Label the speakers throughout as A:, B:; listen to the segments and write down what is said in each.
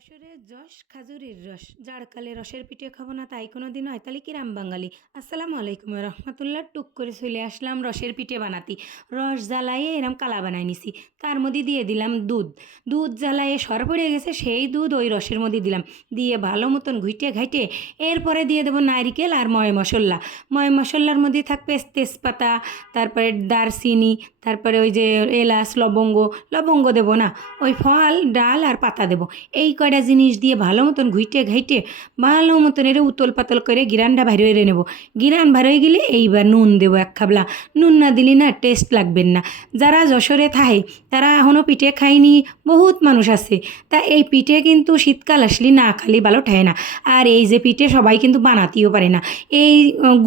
A: যশোরের যশ খাজুরের রস জাড়কালে রসের পিঠে খাব না, তাই কোনো দিন হয় তাহলে কি রাম বাঙালি? আসসালামু আলাইকুম রহমতুল্লাহ, টুক করে চলে আসলাম রসের পিঠে বানাতি। রস জ্বালাইয়ে এরম কালা বানাই নিছি। তার মধ্যে দিয়ে দিলাম দুধ। দুধ জ্বালাইয়ে সর পড়ে গেছে, সেই দুধ ওই রসের মধ্যে দিলাম। দিয়ে ভালো মতন ঘুইটে ঘাইটে এরপরে দিয়ে দেবো নারিকেল আর ময় মশলা। ময় মশলার মধ্যে থাকবে তেজপাতা, তারপরে দারচিনি, তারপরে ওই যে এলাচ, লবঙ্গ। লবঙ্গ দেবো না, ওই ফল, ডাল আর পাতা দেবো। এই কয়টা জিনিস দিয়ে ভালো মতন ঘুইটে ঘাইটে ভালো মতন এরে উতল পাতল করে গিরানটা বাইরে এরে নেব। গিরান বার হয়ে গেলে এইবার নুন দেবো এক খাবলা। নুন না দিলে না টেস্ট লাগবেন না। যারা যশোরে থাকে তারা এখনও পিঠে খায়নি, বহুত মানুষ আছে। তা এই পিঠে কিন্তু শীতকাল আসলে না খালি ভালো ঠায় না। আর এই যে পিঠে সবাই কিন্তু বানাতেও পারে না। এই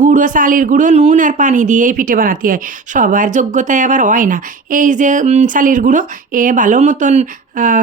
A: গুঁড়ো, চালের গুঁড়ো, নুন আর পানি দিয়ে এই পিঠে বানাতে হয়। সবার যোগ্যতায় আবার হয় না। এই যে চালের গুঁড়ো, এ ভালো মতন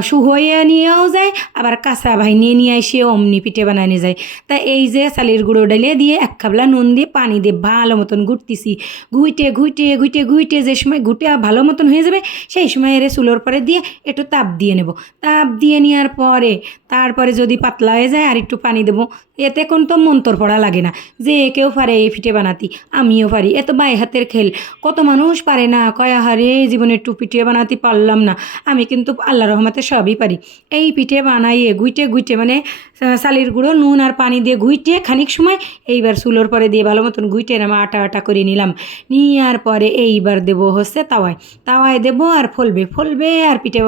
A: শুহয়ে নিয়েও যায়, আবার কাঁচা ভাইনিয়ে নিয়ে এসে অমনি পিঠে বানানো যায়। তা এই যে চালের গুঁড়ো ডালে দিয়ে এক খাবলা নুন দিয়ে পানি দিয়ে ভালো মতন ঘুরতেছি। ঘুইটে ঘুইটে ঘুইটে ঘুইটে যে সময় ঘুটে ভালো মতন হয়ে যাবে, সেই সময় এর চুলোর পরে দিয়ে একটু তাপ দিয়ে নেব। তাপ দিয়ে নেওয়ার পরে, তারপরে যদি পাতলা হয়ে যায় আর একটু পানি দেবো। এতে কোন তো মন্তর পড়া লাগে না। যে কেউ পারে এই পিঠে বানাতি, আমিও পারি। এত বাই হাতের খেল। কত মানুষ পারে না, কয় হারে জীবনে একটু পিঠে বানাতে পারলাম না। আমি কিন্তু আল্লাহ রহমতে সবই পারি। এই পিঠে বানাইয়ে গুইটে গুইটে মানে চালের গুঁড়ো, নুন আর পানি দিয়ে গুইটে খানিক সময় এইবার চুলোর পরে দিয়ে ভালো মতন গুইটে আমি আটা আটা করে নিলাম। নিয়ার পরে এইবার দেবো হচ্ছে তাওয়ায়। তাওয়ায় দেবো আর ফলবে। ফলবে আর পিঠে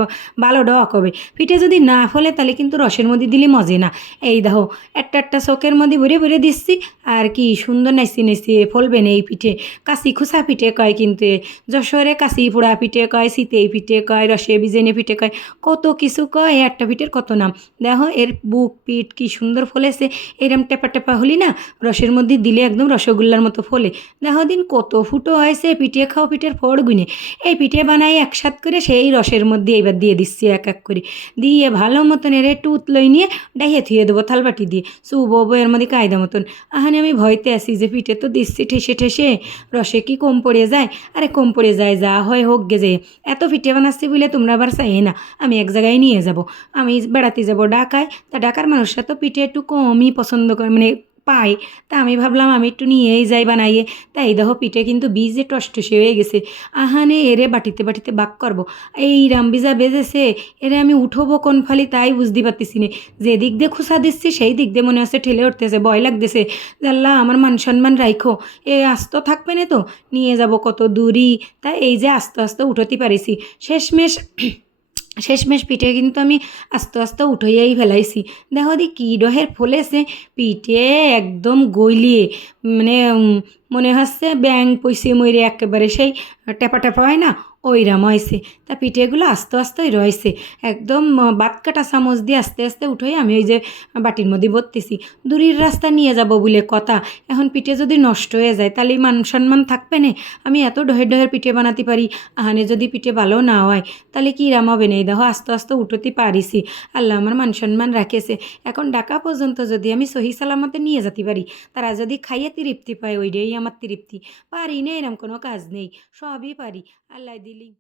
A: ভালো ডক হবে। পিঠে যদি না ফলে তাহলে কিন্তু রসের মধ্যে দিলে মজে না। এই দেখো, একটা একটা চোখের মধ্যে ভরে ভরে দিচ্ছি। আর কি সুন্দর নাইসি নাইসি ফলবে না এই পিঠে। কাশি খুসা পিঠে কয় কিন্তু, যশোরে কাশি পোড়া পিঠে কয়, শীতে পিঠে কয়, রসে বিজেনে পিঠে কয়। কত কিছু কয়, একটা পিঠের কত নাম। দেখো, এর বুক, পিঠ কি সুন্দর ফলেছে। এরম টেপা টেপা হলি না, রসের মধ্যে দিলে একদম রসগোল্লার মতো ফলে। দেখো, দিন কত ফুটো হয়েছে পিঠে খাও পিঠের ফড় গুনে এই পিঠে বানাই একসাথ করে, সেই রসের মধ্যে এইবার দিয়ে দিচ্ছি এক এক করে। দিয়ে ভালো মতন এর একটু উতলই নিয়ে ডাইয়ে থুয়ে দেবো থালবাটি দিয়ে। চুবো বইয়ের মধ্যে কায়দা মতন। আহানে আমি ভয়তে আসি যে পিঠে তো দিচ্ছি ঠেসে ঠেসে। রসে কি কম পড়ে যায়? আরে কম পড়ে যায়, যা হয় হোক গে যে। এত পিঠে বানাচ্ছি বলে তোমরা আবার চাই না। আমি এক জায়গায় নিয়ে যাব। আমি বেড়াতে যাব ঢাকায়। তা ঢাকার মানুষরা তো পিঠে একটু কমই পছন্দ করে মানে পায়। তা আমি ভাবলাম আমি একটু নিয়েই যাই বানাইয়ে। তাই দেখো পিঠে কিন্তু বীজে টসটসে হয়ে গেছে। আহানে, এরে বাটিতে বাটিতে বাক করব। এই রামবিজা বেজেছে, এরে আমি উঠবো কোন ফালি তাই বুঝতে পারতেছি না। যে দিক দিয়ে খুসা দিচ্ছি, সেই দিক দিয়ে মনে হচ্ছে ঠেলে উঠতেছে, ভয় লাগতেছে। আল্লাহ, আমার মান সম্মান রাখো এ আস্ত থাকবে না তো। নিয়ে যাব কত দূরই। তা এই যে আস্তে আস্তে উঠতে পারিছি। শেষমেশ শেষমেশ পিঠে কিন্তু আমি আস্তে আস্তে উঠাইয়াই ফেলাইছি। দেখো দি কী ডহের ফলেছে পিঠে একদম গলিয়ে মানে মনে হচ্ছে ব্যাং পয়সে মরে একেবারে সেই টেপা টেপা হয় না ওইরাম হয়েছে তা পিঠেগুলো আস্তে আস্তেই রয়েছে একদম বাত কাটা চামচ দিয়ে আস্তে আস্তে উঠেই আমি ওই যে বাটির মধ্যে ভরতেছি দূরের রাস্তা নিয়ে যাব বলে কথা। এখন পিঠে যদি নষ্ট হয়ে যায়, তাহলে মান সম্মান থাকবে না। আমি এত ডহের ডহের পিঠে বানাতে পারি, আহানে যদি পিঠে ভালো না হয়, তাহলে কি রাম হবে না? এই দেখো, আস্তে আস্তে উঠতে পারিছি। আল্লাহ আমার মান সম্মান রাখেছে। এখন ডাকা পর্যন্ত যদি আমি সহি সালামতে নিয়ে যেতে পারি, তারা যদি খাইয়ে তৃপ্তি পায়, ওইটাই আমার তৃপ্তি পারি না এরম কোনো কাজ নেই সবই পারি আল্লাহ দিলি